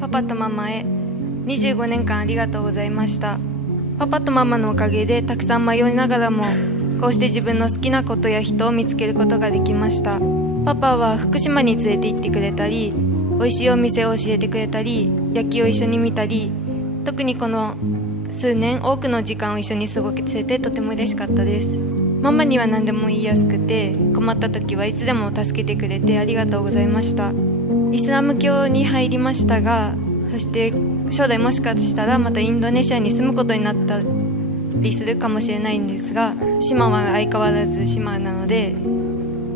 パパとママへ。25年間ありがとうございました。パパとママのおかげでたくさん迷いながらもこうして自分の好きなことや人を見つけることができました。パパは福島に連れて行ってくれたり、美味しいお店を教えてくれたり、野球を一緒に見たり、特にこの数年多くの時間を一緒に過ごせてとても嬉しかったです。ママには何でも言いやすくて、困った時はいつでも助けてくれてありがとうございました。イスラム教に入りましたが、そして将来もしかしたらまたインドネシアに住むことになったりするかもしれないんですが、島は相変わらず島なので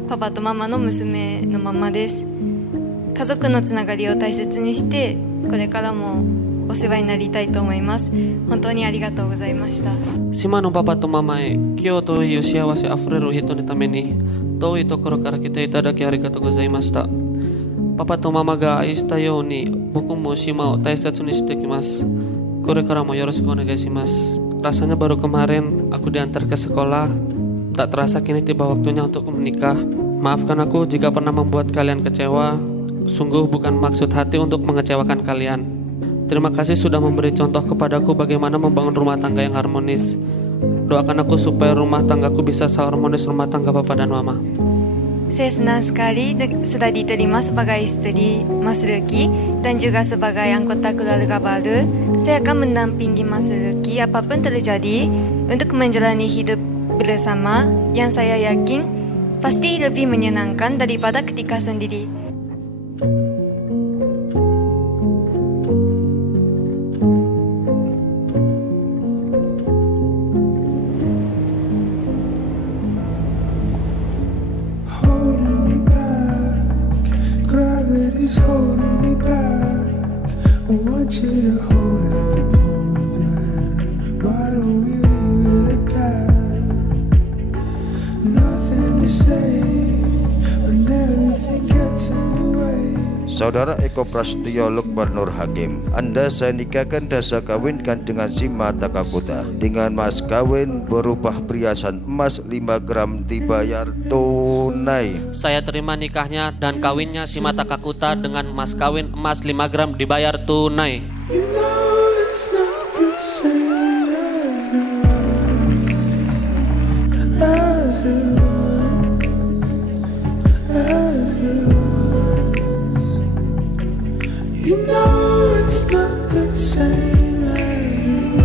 パパとママの娘のままです。家族のつながりを大切にしてこれからもお世話になりたいと思います。本当にありがとうございました。島のパパとママへ、今日という幸せあふれる人のために遠いところから来ていただきありがとうございました。パパとママが愛したように僕も島を大切にしてきます。これからもよろしくお願いします。Rasanya baru kemarin aku diantar ke sekolah, tak terasa kini tiba waktunya untuk menikah. Maafkan aku jika pernah membuat kalian kecewa. Sungguh bukan maksud hati untuk mengecewakan kalian. Terima kasih sudah memberi contoh kepadaku bagaimana membangun rumah tangga yang harmonis. Doakan aku supaya rumah tanggaku bisa seharmonis rumah tangga papa dan mama. Saya senang sekali sudah diterima sebagai istri Mas Lucky dan juga sebagai anggota keluarga baru. Saya akan mendampingi Mas Lucky apapun terjadi untuk menjalani hidup bersama yang saya yakin pasti lebih menyenangkan daripada ketika sendiri. Gravity's holding me back. I want you to hold out the palm of your hand. Why don't we leave it at that? Nothing to say when everything gets in the way. Saudara Eko Prasetyo Lukman Nur Hakim, Anda saya nikahkan dan saya kawinkan dengan Sima Takakuta dengan mas kawin berupa perhiasan emas 5 gram dibayar tunai. Saya terima nikahnya dan kawinnya Sima Takakuta dengan mas kawin emas 5 gram dibayar tunai. You know it's not the same as it was. You know it's not the same as it was.